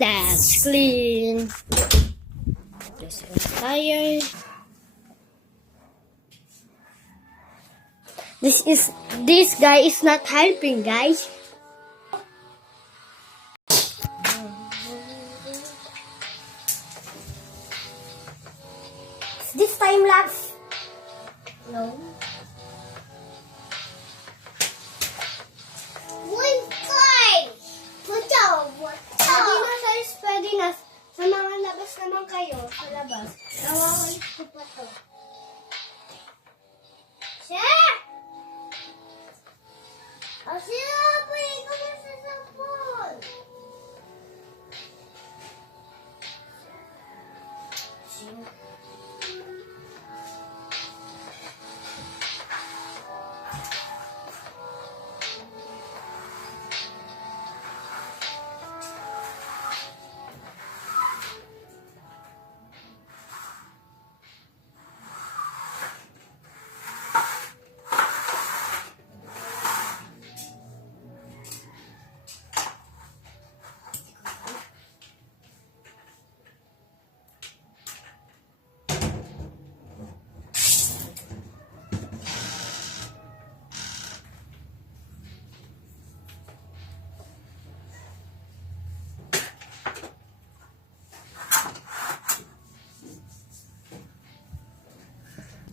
That's clean. This tire. This guy is not helping, guys. Is this time lapse? No. One time! Pwede na guys, pwede na. Sa mga labas naman kayo, sa labas. Nawawalis ko pa to. Sir! Sir, pwede ko na sa sapon.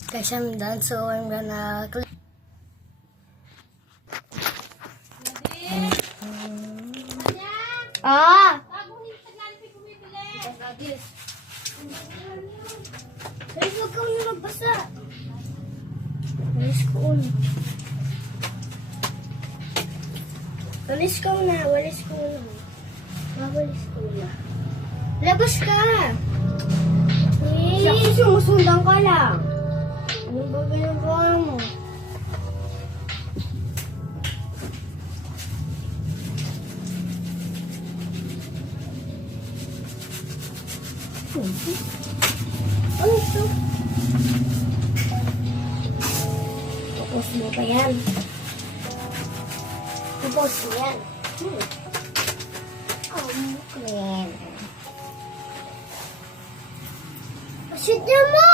Guys, I'm done, so I'm gonna clean. Ah! Guys, huwag kang magbasa. Walis ko na. Walis ko na. Walis ko na. Walis ko na. Labas ka! Siya kung sumusundan ka lang. Ano ba ginagawa mo? Ano ito? Tapos mo pa yan. Tapos mo yan. Clean. Pasidya mo!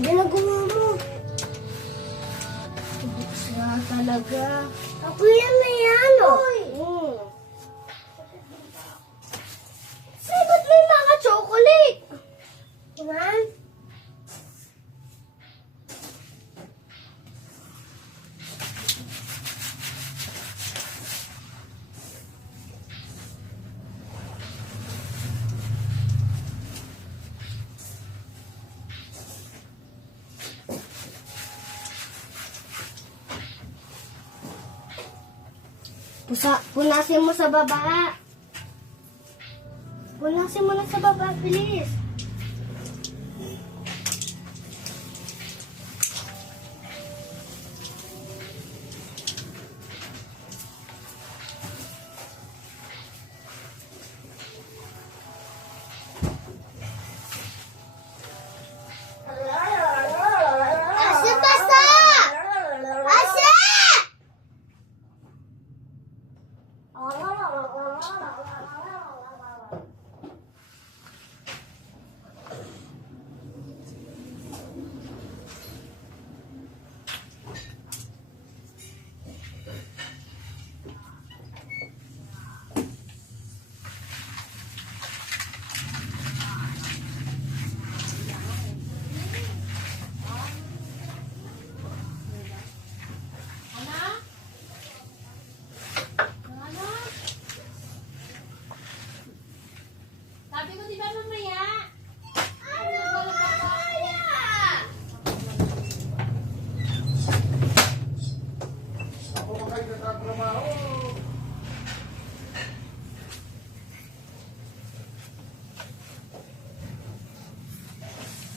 Ginagawa mo. Tubos na talaga. Ako yan na yan, Uy! Sa'yo ba't may mga chocolate? Man? Punasin mo sa baba. Punasin mo na sa baba, please. Asa basa! Asa! Sabi ko, di ba mamaya?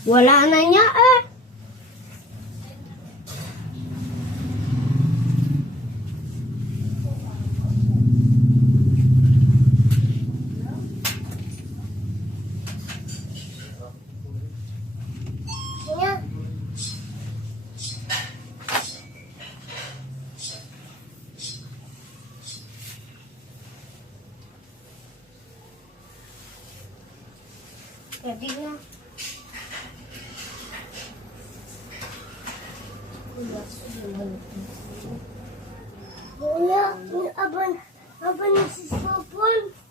Wala na niya eh. Pwede na. Kuya, aban na si Sopon.